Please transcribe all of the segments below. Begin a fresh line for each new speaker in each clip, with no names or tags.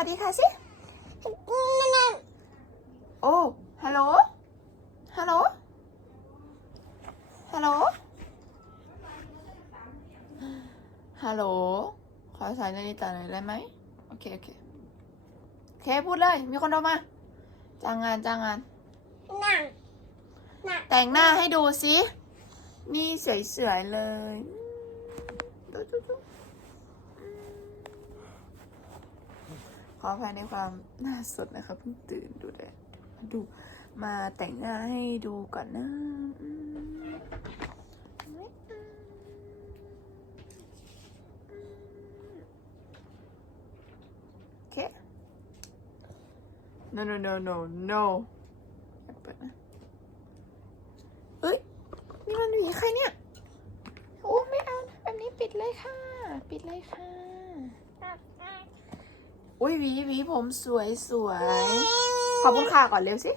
วัสดีค่ะสิโอ้ฮัลโหลฮัลโหลฮัลโหลฮัลโหลขอสายนาฬิกาหน่อยได้ไหมโอเค โอเค โอเค พูดเลย มีคนโทรมา จ้างงาน จ้างงานแต่งหน้าให้ดูสิ นี่สวยๆเลยดูดูดู ออภัยในความหน้าสดนะคะเพิ่งตื่นดูเลยดูมาแต่งหน้าให้ดูก่อนนะโอเค no no no no no เปิดนะเอ้ย นี่มันหวีใครเนี่ย โอ้ไม่เอาแบบนี้ปิดเลยค่ะ ปิดเลยค่ะ อุ้ยหวีหวีผมสวยสวย ขอบคุณค่ะก่อนเร็วสิ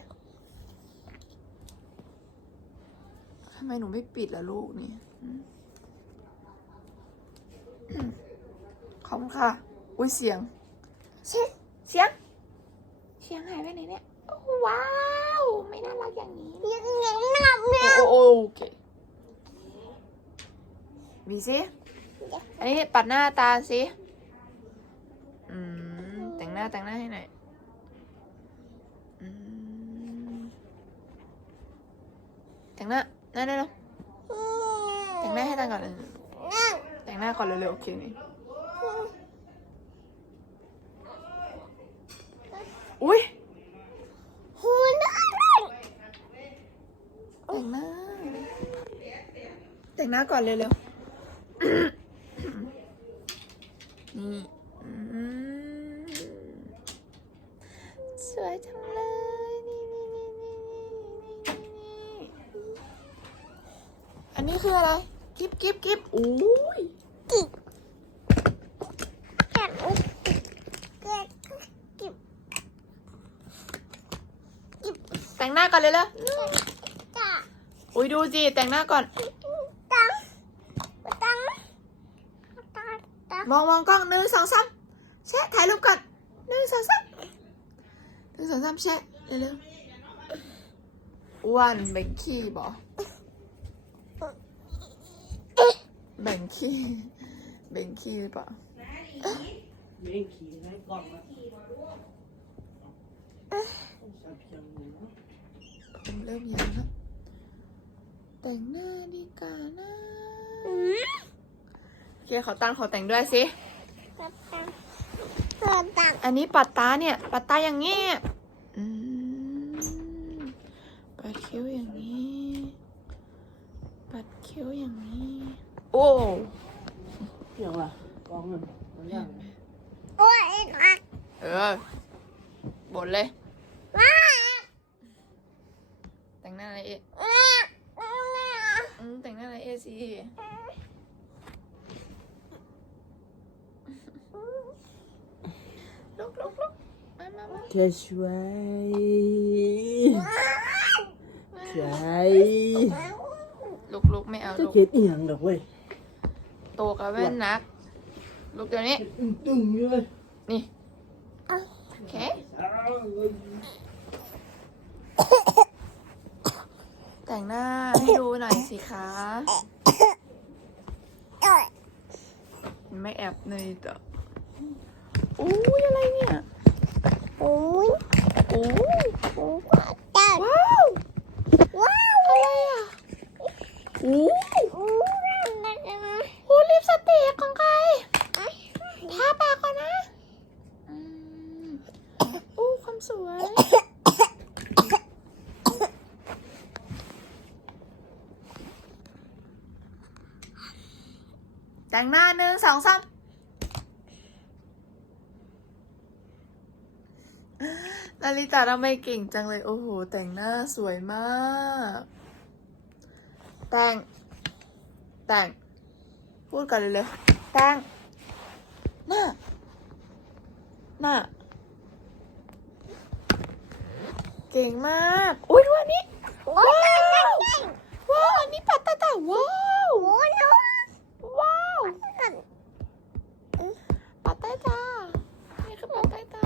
ทำไมหนูไม่ปิดล่ะลูกนี่อืมอืมขอบคุณค่ะ อุ้ยเสียงเสียงเสียงเสียงหายไปไหนเนี่ยโอ้ว้าว ไม่น่ารักอย่างนี้โอ้โอ้โอเคมีสิอันนี้ปัดหน้าตาสิอืมแต่งห น้าแต่งหน้าให้หน่อยอืมแต่งหน้าหน้าได้แล้วแต่งหน้าให้ตาก่อนเลยแต่งหน้าก่อนเร็วๆโอเคนี่อุ้ยแต่งหน้าแต่งหน้าก่อนเร็วๆ นี่อืม สวยจังเลย นี่นี่นี่นี่นี่นี่นี่อันนี้คืออะไร กิบกิบกิบอุ้ยกิบแต่งหน้าก่อนเลยเลยอุ้ยดูสิแต่งหน้าก่อน มองมองกล้องหนึ่งสองสามแชะถ่ายรูปก่อนหนึ่งสองสาม นึ่งสองสามแชะเร็วๆอ้วันแบ่งขี้บอแบ่งขี้แบ่งขี้หรือเปล่า
เลี้ยงขี่ให้กล้องนะสับเพียงหมู
ผมเริ่มยังแล้วแต่งหน้าดีกว่านะโอเคขอตั้งขอแต่งด้วยสิ อันนี้ปัดตาเนี่ย ปัดตาอย่างนี้อืมปัดคิ้วอย่างนี้ ปัดคิ้วอย่างนี้ โอ้
เพียงว่ะกล้องมันมันย่าง
เออบนเลยแต่งหน้าอะไรเอะอืมแต่งหน้าอะไรเอะสิ ลุกลุกลุกมามามา
แค่ช่วยใช่
ลุกลุกไม่เอา
จะ
ลุก
เก็ดอีหยังดอกเว้ย
โตกับแว่นนัก ลุกเดี๋ยวนี้
ตึงตึงๆอยู่เลย
นี่ โอเค แต่งหน้าให้ดูหน่อยสิคะ ไม่แอบในต่อ อุ้ยอะไรเนี่ยโอ้ยว้าวอะไรอะอู้หูลิปสติกของใครทาปากก่อนนะอืมอู้ความสวยแต่งหน้าหนึ่งสองสามนา ริตาทำไมเก่งจังเลย โอ้โห แต่งหน้าสวยมาก แต่ง แต่ง พูดกันเลยเลยๆแต่ง หน้า หน้า เก่งมาก อุ้ยดูอันนี้ ว้าว ว้าว อันนี้ปัดตาตาว้าว ว้าว ปัดใต้ตา นี่คือปัดใต้ตา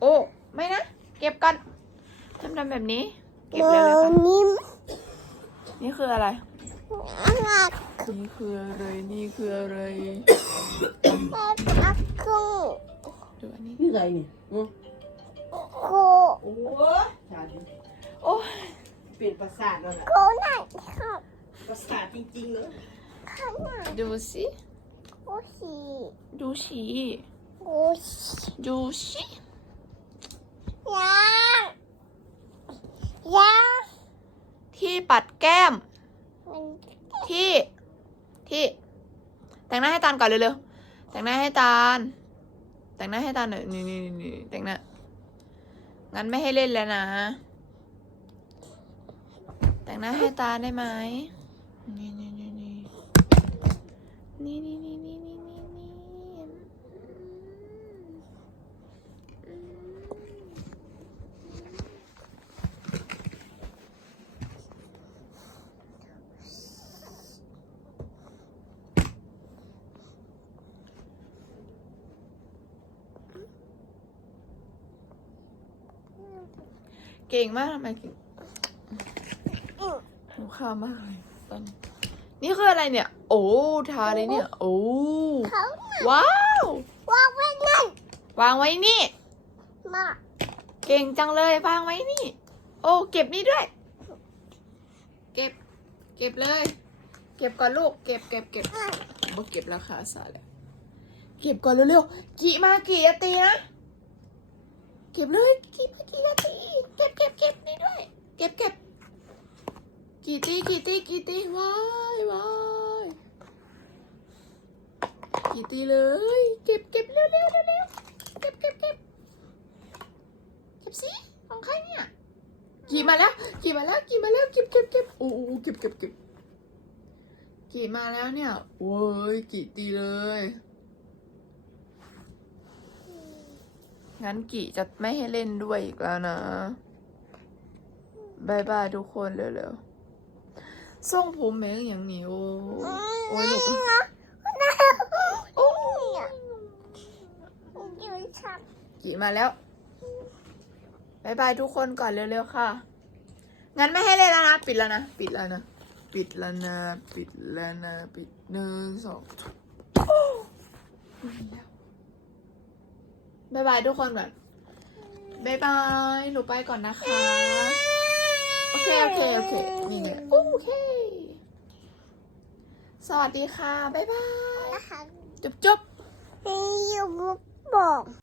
โอ้ ไม่นะ เก็บก่อนทำทำ แบบนี้ เก็บ
เบ
เลย
อ
เลยค่ะ
ร์นิ่ม
นี่คืออะไร
อัก
นี่คืออะไร นี่คืออะไร
อักคุ
ดูอันนี้
นี่ไงนี่อืม
โค
โอ้ยชาดิ
โอ้ย
เปลี่ยนประสาทแล้วแหละ
โคไหนครับ
ประสาทจริงๆเลย
ข้างหน้า
ดูสิ
โอชี
ดูสิ
โอชี
ดูสิ
ยัง ยา
ที่ปัดแก้ม ที่ ที่ แต่งหน้าให้ตาลก่อนเร็วๆ แต่งหน้าให้ตาล แต่งหน้าให้ตาลหน่อยนี่นี่นี่แต่งหน้า งั้นไม่ให้เล่นแล้วนะ แต่งหน้าให้ตาได้ไหมนี่นี่นี่นี่นี่นี่นี่ เก่งมากทำไมเก่งหิวข้าวมากเลยตอนนี้นี่คืออะไรเนี่ย โอ้ทาเลยเนี่ย โอ้
เขา
ว้าว
วางไว้นั่น
วางไว้นี่
มา
เก่งจังเลยวางไว้นี่ โอ้เก็บนี่ด้วย เก็บ เก็บเลย เก็บก่อนลูก เก็บเก็บเก็บบ่เก็บราคาสาแล้วเก็บก่อนเร็วๆกี่มากี่อย่าตีนะ เก็บเลยกี่กี่อย่าตีเก็บเก็บเก็บนี่ด้วย เก็บเก็บกี่ตีกี่ตีกี่ตีว้ายว้ายกี่ตีเลย เก็บเก็บเร็วเร็วเร็วเร็วเก็บเก็บเก็บเก็บสิของใครเนี่ยกี่มาแล้วกี่มาแล้วกี่มาแล้วเก็บเก็บเก็บโอ้โหเก็บเก็บเก็บกี่มาแล้วเนี่ยโว้ยกี่ตีเลย งั้นกี่จะไม่ให้เล่นด้วยอีกแล้วนะบายบายทุกคนเร็วๆส่งผมแมงอย่างนี้โอ้โอ้ยลูกโอ้ย
ยืนชับ
กี่มาแล้วบายบายทุกคนก่อนเร็วๆค่ะ งั้นไม่ให้เล่นแล้วนะ ปิดแล้วนะ ปิดแล้วนะ ปิดแล้วนะ ปิดแล้วนะ ปิดหนึ่งสอง บายบายทุกคนก่อนบายบายหนูไปก่อนนะคะ โอเค โอเค โอเค นี่ไงโอเค สวัสดีค่ะ บ๊ายบาย
นะคะ
จุ๊บจุ๊บ
ให้อยู่บอก